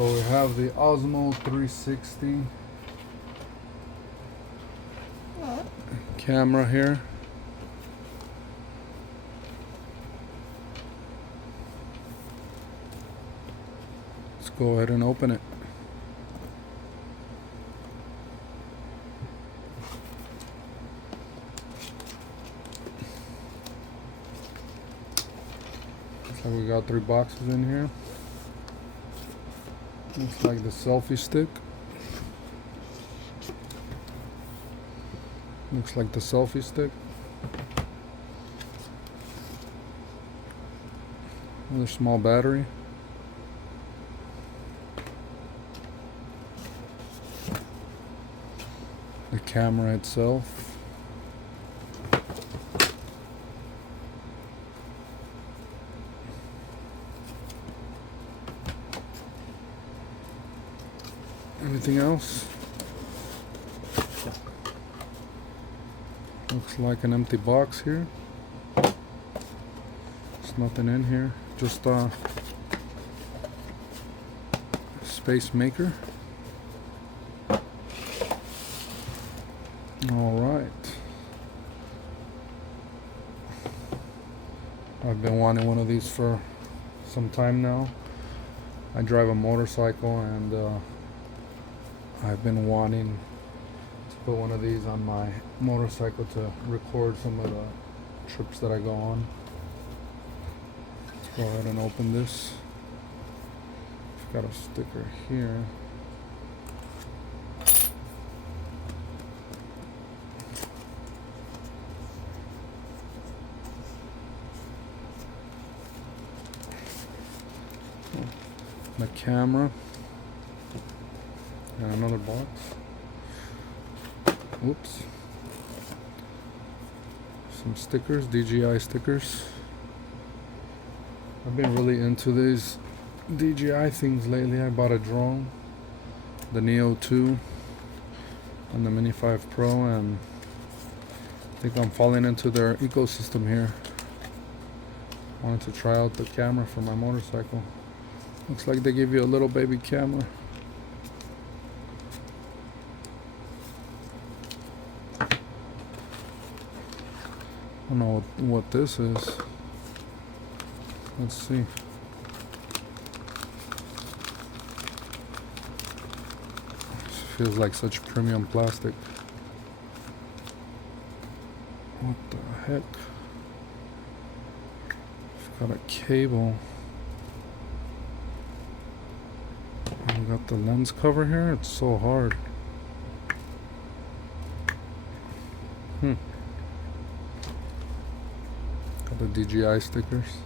So we have the Osmo 360 camera here. Let's go ahead and open it. Looks like we got 3 boxes in here. Looks like the selfie stick. Looks like the selfie stick. Another small battery. The camera itself. Anything else? Looks like an empty box here. There's nothing in here. Just a space maker. Alright. I've been wanting one of these for some time now. I drive a motorcycle and I've been wanting to put one of these on my motorcycle to record some of the trips that I go on. Let's go ahead and open this. It's got a sticker here. The camera. And another box. Oops. Some stickers, DJI stickers. I've been really into these DJI things lately. I bought a drone, the Neo 2 and the Mini 5 Pro, and I think I'm falling into their ecosystem here. I wanted to try out the camera for my motorcycle. Looks like they give you a little baby camera. I don't know what this is. Let's see. This feels like such premium plastic. What the heck? It's got a cable. We got the lens cover here. It's so hard. Got the DJI stickers.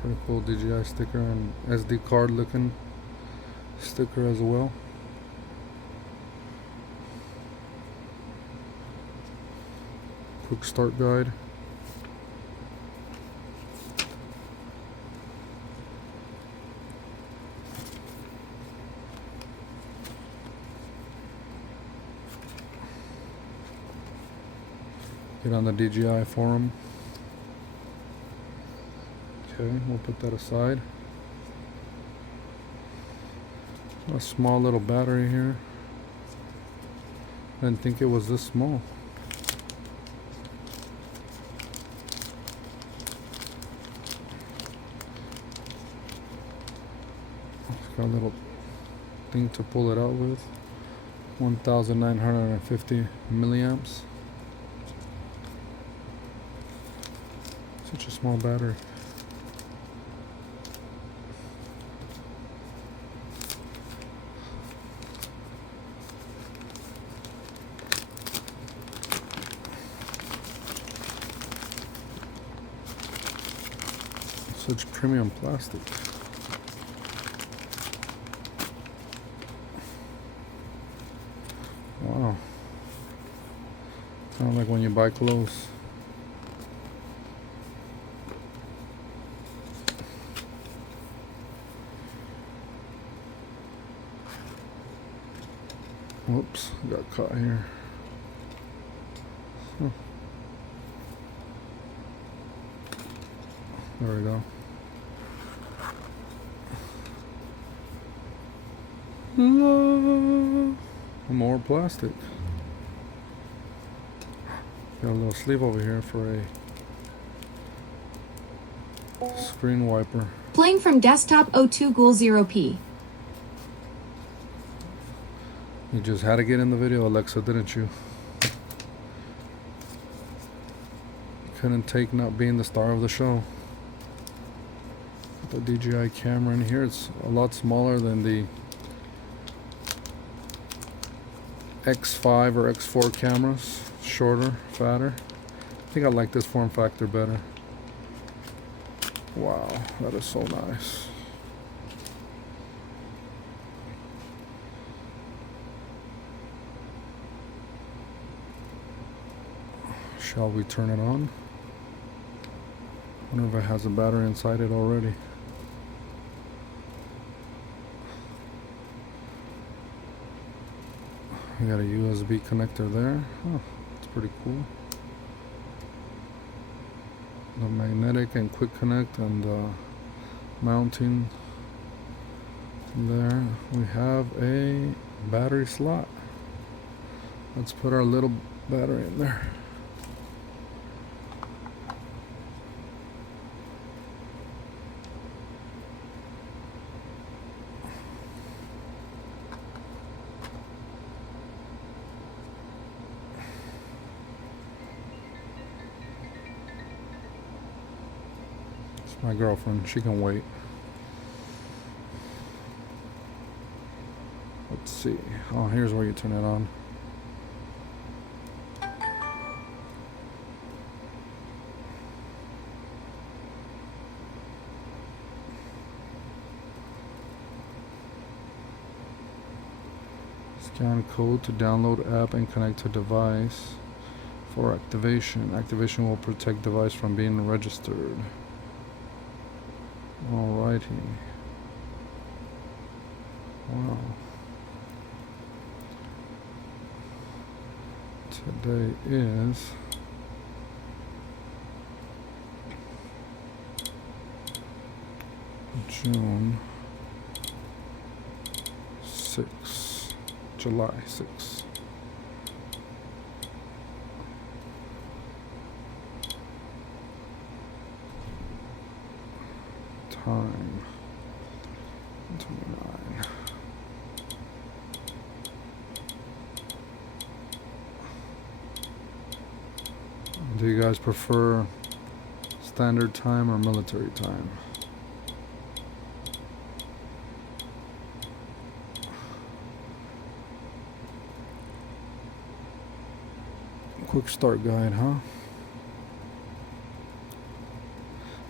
Pretty cool DJI sticker and SD card looking sticker as well. Quick start guide. Get on the DJI forum. Okay, we'll put that aside. A small little battery here. I didn't think it was this small. It's got a little thing to pull it out with. 1950 milliamps. Such a small battery. Such premium plastic. Wow. Kind of like when you buy clothes. Whoops, got caught here. Huh. There we go. More plastic. Got a little sleeve over here for a screen wiper. Playing from desktop 02 Ghoul 0P. You just had to get in the video, Alexa, didn't you? Couldn't take not being the star of the show. The DJI camera in here, it's a lot smaller than the X5 or X4 cameras. Shorter, fatter. I think I like this form factor better. Wow, that is so nice. Shall we turn it on? Wonder if it has a battery inside it already. We got a USB connector there. Oh, it's pretty cool. The magnetic and quick connect and mounting there. We have a battery slot. Let's put our little battery in there. My girlfriend, she can wait. Let's see. Oh, here's where you turn it on. Scan code to download app and connect to device for activation. Activation will protect device from being registered. Alrighty. Wow. Today is June 6th, July 6th. Time 29. Do you guys prefer standard time or military time? Quick start guide, huh?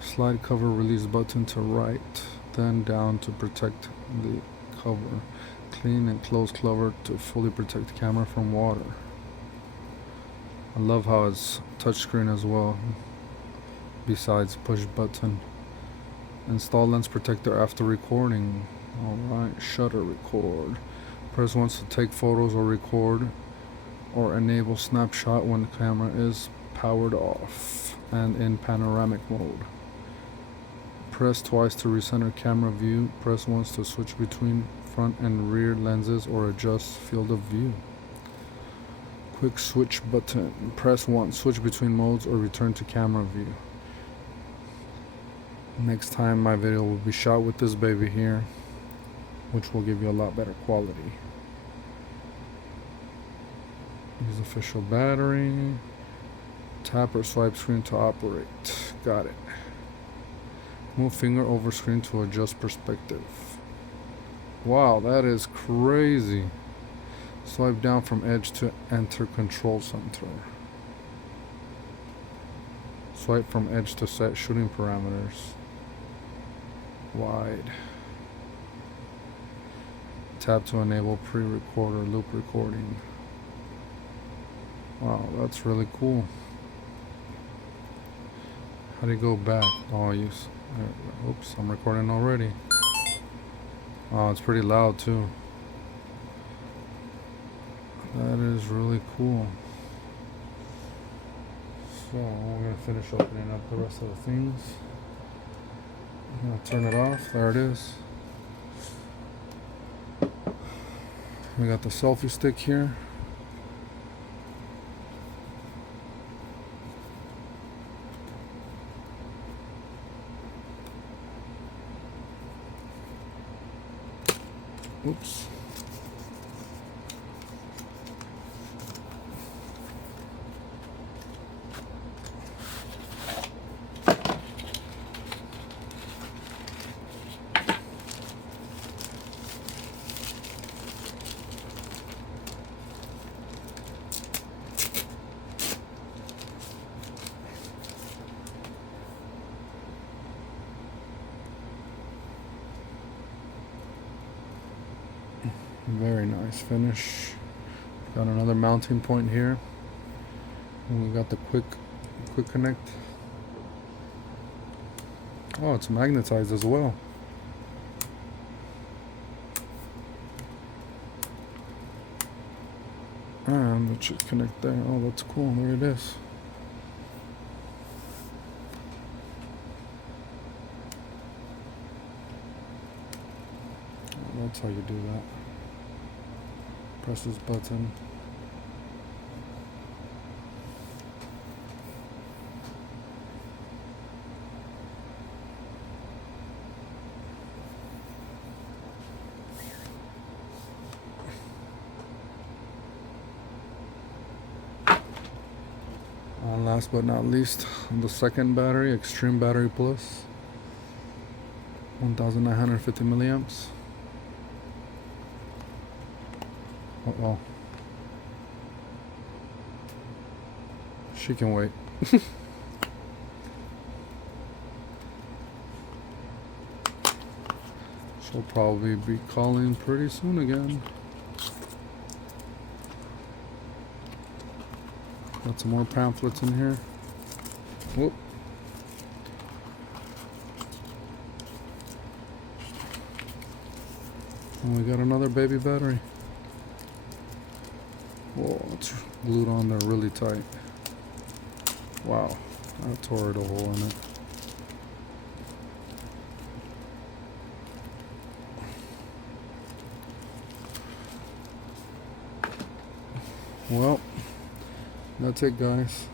Slide cover release button to right, then down to protect the cover. Clean and close cover to fully protect the camera from water. I love how it's touchscreen as well, besides push button. Install lens protector after recording. Alright, shutter record. Press once to take photos or record, or enable snapshot when the camera is powered off and in panoramic mode. Press twice to recenter camera view. Press once to switch between front and rear lenses or adjust field of view. Quick switch button. Press once, switch between modes or return to camera view. Next time my video will be shot with this baby here, which will give you a lot better quality. Use official battery. Tap or swipe screen to operate. Got it. Move finger over screen to adjust perspective. Wow, that is crazy. Swipe down from edge to enter control center. Swipe from edge to set shooting parameters. Wide. Tap to enable pre-record or loop recording. Wow, that's really cool. How do you go back? Oh, oops, I'm recording already. Oh, it's pretty loud too. That is really cool. So we're gonna finish opening up the rest of the things. I'll turn it off. There it is. We got the selfie stick here. Oops. Very nice finish. Got another mounting point here. And we got the quick connect. Oh, it's magnetized as well. And it should connect there. Oh, that's cool. There it is. That's how you do that. Press this button. And last but not least, the second battery, Extreme Battery Plus, 1950 milliamps. Uh-oh. She can wait. She'll probably be calling pretty soon again. Got some more pamphlets in here. Whoop. And we got another baby battery. Whoa, it's glued on there really tight. Wow, I tore a hole in it. Well, that's it, guys.